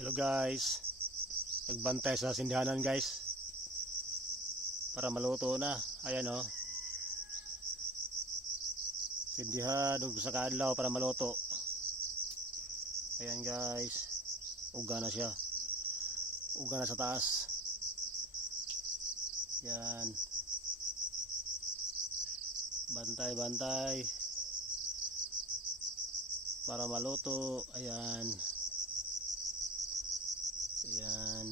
Hello guys, nagbantay sa sindihanan guys para maluto na. Ayan o, sindihan ug sa kaadlaw para maluto. Ayan guys, uga na siya, uga na sa taas. Yan, bantay para maluto. Ayan, ayan,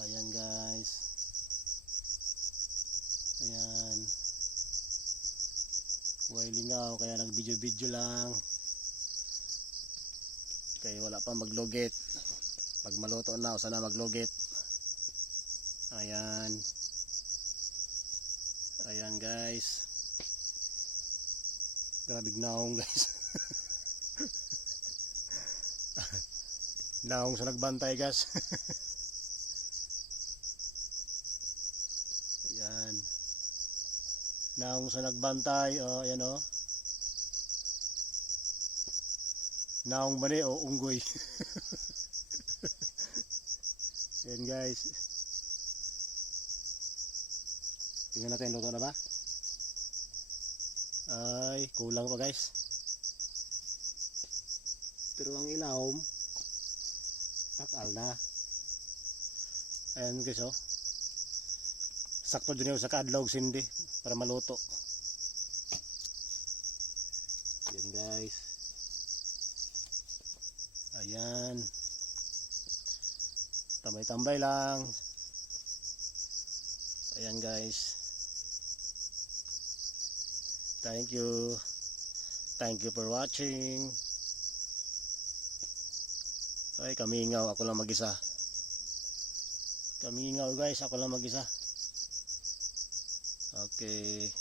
ayan guys, ayan. Huwag lingaw kaya nag video lang kaya wala pa maglugit. Pag maluto na usa na maglugit. Ayan, ayan guys, grabe naong guys. Naong sa nagbantay guys. Ayan, naong sa nagbantay. Oh, ayan oh, naong bani o unggoy. Ayan guys, tingnan natin luto na ba. Ay kulang pa guys, pero ang ilawom takal na. Ayan guys oh, sakto din yung sa kaadlaw sindi para maluto. Ayan guys, ayan, tambay lang. Ayan guys, thank you for watching. Ay kamingaw, ako lang mag-isa. Kamingaw guys, ako lang mag-isa. Okay.